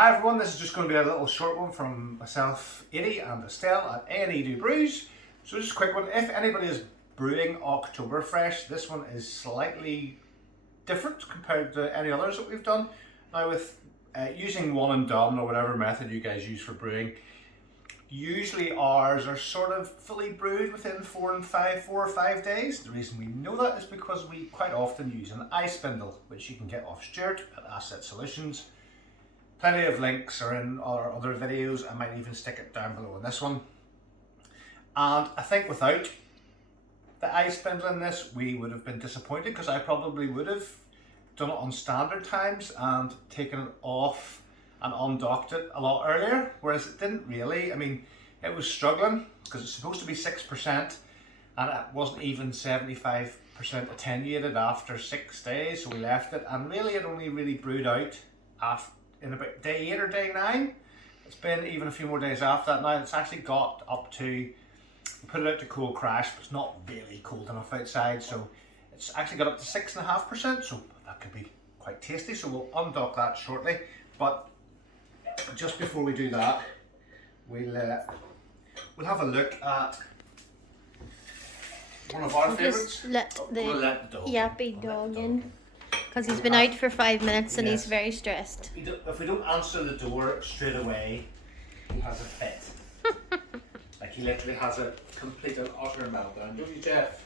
Hi everyone, this is just going to be a little short one from myself, Edie, and Estelle at A&E Do Brews. So just a quick one. If anybody is brewing Oktoberfresh, this one is slightly different compared to any others that we've done. Now with using one and done or whatever method you guys use for brewing, usually ours are sort of fully brewed within 4 or 5 days. The reason we know that is because we quite often use an Ispindle, which you can get off Stuart at Asset Solutions. Plenty of links are in our other videos. I might even stick it down below in this one. And I think without the Ispindle in this, we would have been disappointed, because I probably would have done it on standard times and taken it off and undocked it a lot earlier, whereas it didn't really. I mean, it was struggling because it's supposed to be 6% and it wasn't even 75% attenuated after 6 days, so we left it, and really it only really brewed out in about day 8 or day 9. It's been even a few more days after that now. It's actually got up to, we put it out to cold crash, but it's not really cold enough outside, so it's actually got up to 6.5%, so that could be quite tasty. So we'll undock that shortly, but just before we do that, we'll have a look at one of our favourites. Let the yappy dog in, because he's been have, out for 5 minutes and yes, he's very stressed. If we don't answer the door straight away, he has a fit. Like, he literally has a complete and utter meltdown. Don't you, Jeff?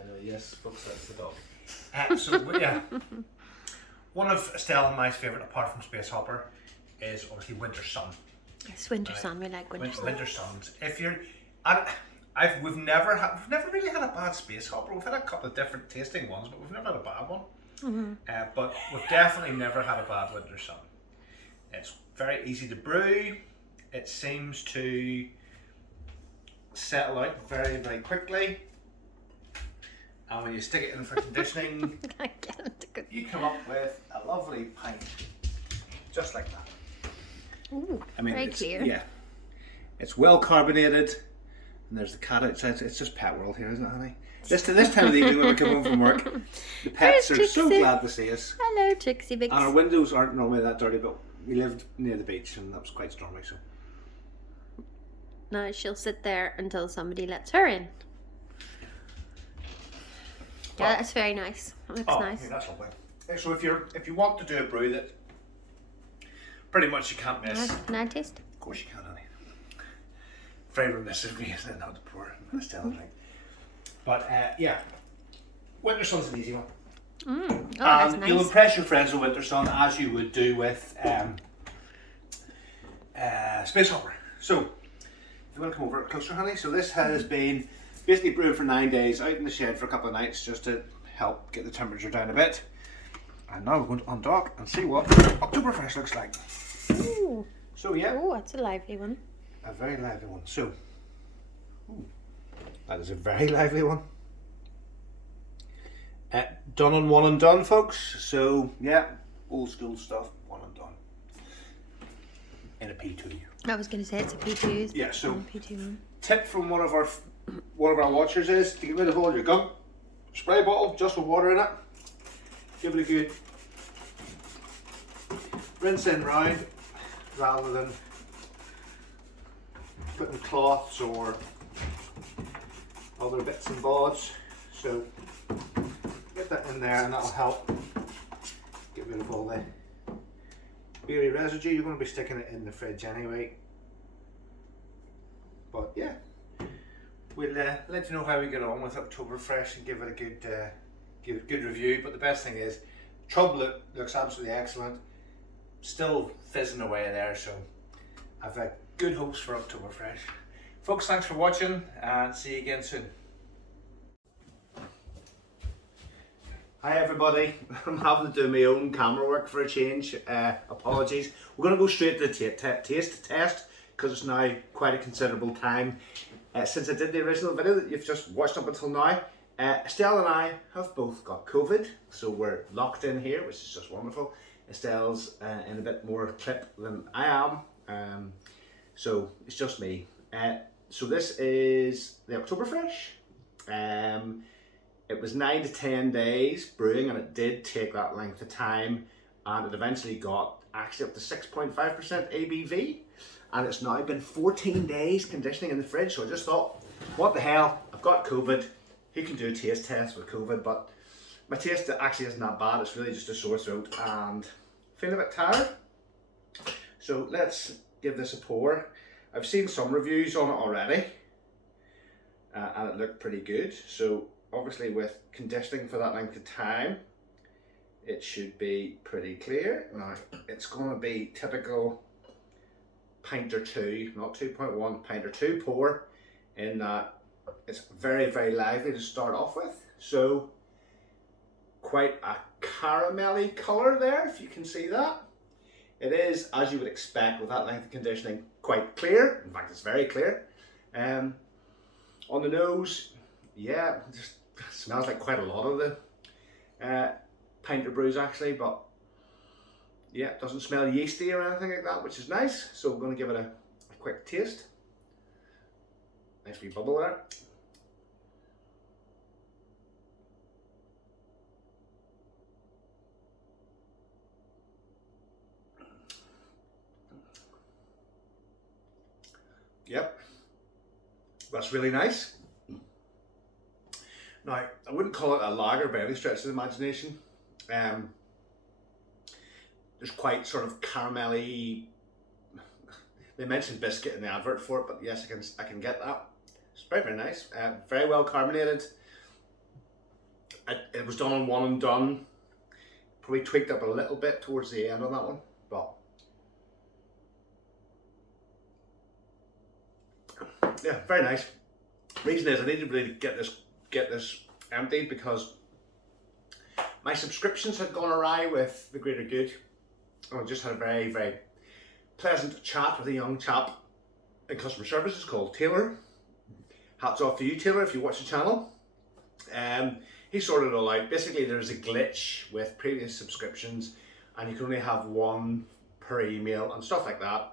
Anyway, yes, folks, that's the dog. So, yeah. One of Estelle and my favourite, apart from Space Hopper, is obviously Winter Sun. Yes, Winter Sun. We like Winter Sun. Winter Suns. If you're, and we've never really had a bad Space Hopper. We've had a couple of different tasting ones, but we've never had a bad one. Mm-hmm. But we've definitely never had a bad Winter Sun. It's very easy to brew. It seems to settle out very, very quickly. And when you stick it in for conditioning, you come up with a lovely pint, just like that. Ooh, I mean, very clear. Yeah, it's well carbonated, and there's the cat outside. It's just pet world here, isn't it, honey? This time of the evening when we come home from work, the pets are so glad to see us. Hello, Trixie Bix. And our windows aren't normally that dirty, but we lived near the beach, and that was quite stormy. So now she'll sit there until somebody lets her in. Yeah, that's very nice. That looks nice. Yeah, that's lovely. So if you want to do a brew that pretty much you can't miss. Can I taste? Of course you can, honey. Very remiss of me, isn't it, not to pour this down drink. But yeah, Winter Sun's an easy one. Oh, that's nice. You'll impress your friends with Winter Sun as you would do with Space Hopper. So, if you want to come over closer, honey. So this has been basically brewed for 9 days, out in the shed for a couple of nights, just to help get the temperature down a bit. And now we're going to undock and see what Oktoberfresh looks like. Ooh. So yeah. Oh, that's a lively one. A very lively one. So, that is a very lively one. Done on one and done, folks. So yeah, old school stuff, one and done. In a P2. I was going to say it's a P2. Yeah. So P2. Tip from one of our watchers is to get rid of all your gunk. Spray bottle just with water in it. Give it a good rinse in round, rather than putting cloths or other bits and bobs. So get that in there, and that'll help get rid of all the beery residue. You're going to be sticking it in the fridge anyway. But yeah, we'll let you know how we get on with Oktoberfresh and give it a good review. But the best thing is, Trub looks absolutely excellent. Still fizzing away there, so I've good hopes for Oktoberfresh. Folks, thanks for watching, and see you again soon. Hi everybody, I'm having to do my own camera work for a change. Apologies. We're going to go straight to the taste test, because it's now quite a considerable time since I did the original video that you've just watched up until now. Estelle and I have both got COVID, so we're locked in here, which is just wonderful. Estelle's in a bit more clip than I am, so it's just me. So this is the Oktoberfresh. It was 9 to 10 days brewing, and it did take that length of time. and it eventually got actually up to 6.5% ABV, and it's now been 14 days conditioning in the fridge. So I just thought, what the hell, I've got COVID, who can do a taste test with COVID? But my taste actually isn't that bad, it's really just a sore throat and feeling a bit tired. So let's give this a pour. I've seen some reviews on it already, and it looked pretty good. So obviously with conditioning for that length of time, it should be pretty clear. Now it's going to be typical Pinter 2, not 2.1, Pinter 2 pour, in that it's very, very lively to start off with. So quite a caramelly colour there, if you can see that. It is, as you would expect with that length of conditioning, quite clear. In fact, it's very clear. On the nose, yeah, it just smells like quite a lot of the Pinter brews actually, but yeah, it doesn't smell yeasty or anything like that, which is nice. So we're going to give it a quick taste. Nice wee bubble there. Yep, that's really nice. Now, I wouldn't call it a lager by any stretch of the imagination. There's quite sort of caramelly. They mentioned biscuit in the advert for it, but yes, I can get that. It's very, very nice. Very well carbonated. It was done on one and done. Probably tweaked up a little bit towards the end on that one, but yeah, very nice. Reason is I need to really get this emptied because my subscriptions had gone awry with the greater good. I just had a very, very pleasant chat with a young chap in customer services called Taylor. Hats off to you, Taylor, if you watch the channel. He sorted it all out. Basically, there's a glitch with previous subscriptions and you can only have one per email and stuff like that.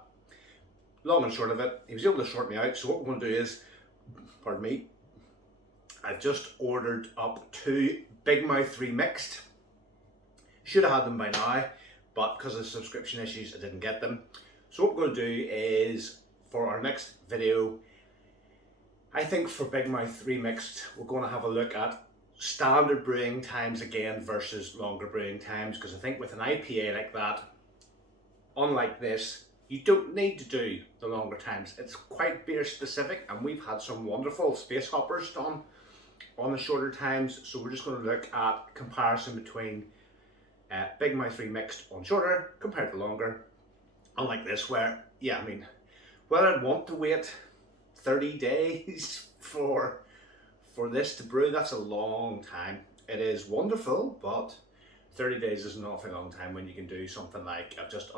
Long and short of it, he was able to sort me out. So what we're going to do is, pardon me, I've just ordered up 2 Big Mouth remixed. Should have had them by now, but because of the subscription issues, I didn't get them. So what we're going to do is, for our next video, I think for Big Mouth remixed, we're going to have a look at standard brewing times again versus longer brewing times, because I think with an IPA like that, unlike this, you don't need to do the longer times. It's quite beer specific, and we've had some wonderful space hoppers done on the shorter times. So we're just going to look at comparison between Big Mouth remixed on shorter compared to longer. Unlike this, where, yeah, I mean, whether I'd want to wait 30 days for this to brew, that's a long time. It is wonderful, but 30 days is an awfully long time when you can do something like, I've just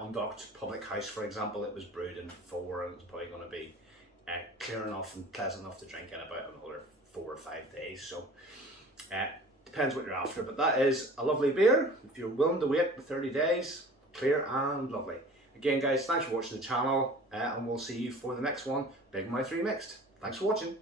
undocked Public House, for example. It was brewed in 4 and it's probably going to be clear enough and pleasant enough to drink in about another 4 or 5 days. So depends what you're after, but that is a lovely beer. If you're willing to wait 30 days, clear and lovely. Again, guys, thanks for watching the channel, and we'll see you for the next one, Big Mouth Remixed. Thanks for watching.